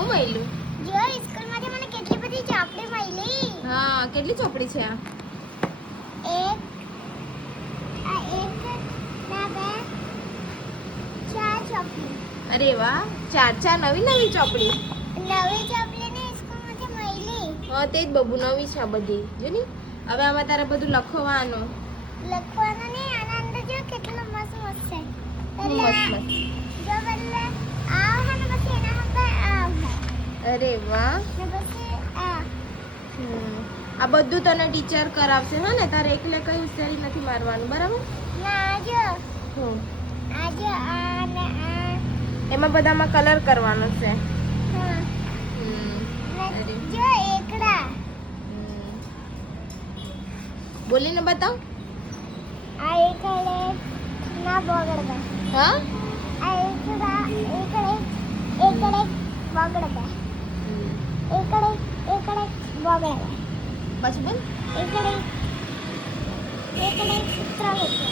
હું મળ્યું? જો સ્કૂલમાંથી મને કેટલી બધી ચોપડી મળી. હા, કેટલી ચોપડી છે આ? એક ના બે ચાર ચોપડી. અરે વાહ, ચાર નવી ચોપડી. નવી ચોપડી ને સ્કૂલમાંથી મળી. હા, તે જ બબુ નવી છે આ બધી. જો ની હવે આમાં તારે બધું લખવાનું. લખવાનું ને આના અંદર જો કેટલું મસ્ત મસ્ત છે. મસ્ત. જો બદલે આ હે ને પછી એના અંદર આ હે. અરે વાહ. ને પછી આ આ બધું તને ટીચર કરાવશે હા ને, તારે એકલે કઈ હોશિયારી નથી મારવાનું, બરાબર? ના જો હમ. આ જો આ ને આ એમાં બધામાં કલર કરવાનો છે. હા અરે. ને જો એકડા બોલીને બતાવ. આ એકડે ના બગડે. હા. આ એકડા એકડે બગડે. એકડે બગડે. પછી બોલ. એકડે ચિત્ર લખો.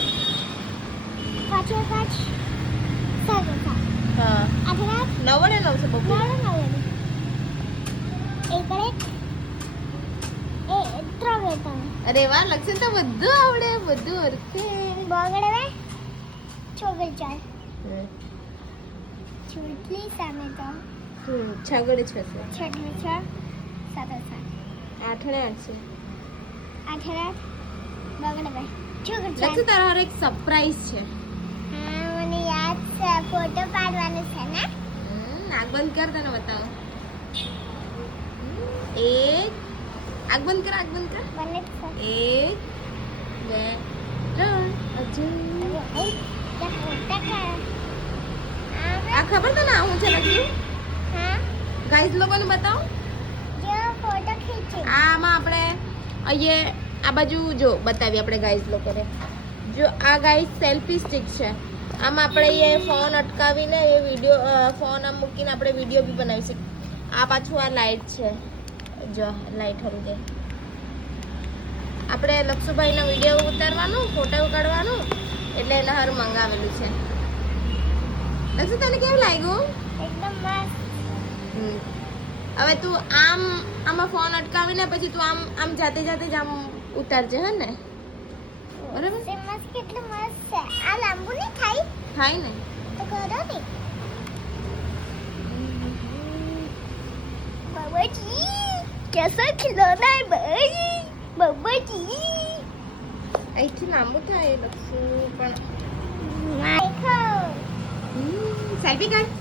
પાછો પાછ સગા. હા. આખરા 9 ને 9 છે બબુ. એકડે એ ત્રવેતા. અરે વાહ, લક્ષણ તો બધું આવડે, બધું હરખે. બગડે વે ચોગલ ચાલ. ચૂટલી સામે તો છગડે છે. છઠને છ સાત સાત 8 ને 8 છે. આઠરા બગડે વે ચોગલ ચાલ. લક્ષણ તારા હારે એક સરપ્રાઈઝ છે. હા મને યાદ છે, ફોટો પાડવાનો છે ને. આગ બંધ કર, તને બતાવો. એક આગ બંધ કર, આગ બંધ કર. બને છે. 1 2 3 હજુ. આ ખબર તને આ હું છે લખ્યું? હા ગાઈઝ લોકોને બતાવો. જો ફોટો ખીચી. આમાં આપણે અહીંયા આ બાજુ જો બતાવીએ આપણે ગાઈઝ લોકોને. જો આ ગાઈઝ સેલ્ફી સ્ટિક છે. આમાં આપણે એ ફોન અટકાવીને એ વિડીયો ફોન આમ મૂકીને આપણે વિડીયો બી બનાવી શકીએ. આ પાછું આ લાઈટ છે. જો લાઈટ હરી જાય. આપણે લક્ષુભાઈનો વિડીયો ઉતારવાનું, ફોટો કાઢવાનું, એટલે એના હારું મંગાવેલું છે. લક્ષુ તને કેવું લાગ્યું? એકદમ મસ્ત. હવે તું આમાં ફોન અટકાવીને પછી તું આમ જાતે જ આમ ઉતારજે હે ને, બરાબર? તે મસ્ત કેટલું મસ્ત છે. આ લાંબુ નહીં થાય થાય ને. તો કરો ને. બાબાજી कैसा खिलौना है भाई बाबाजी. અહીંથી લાંબુ થાય લક્ષુ પણ. देखो સેલ્ફી કાઢ.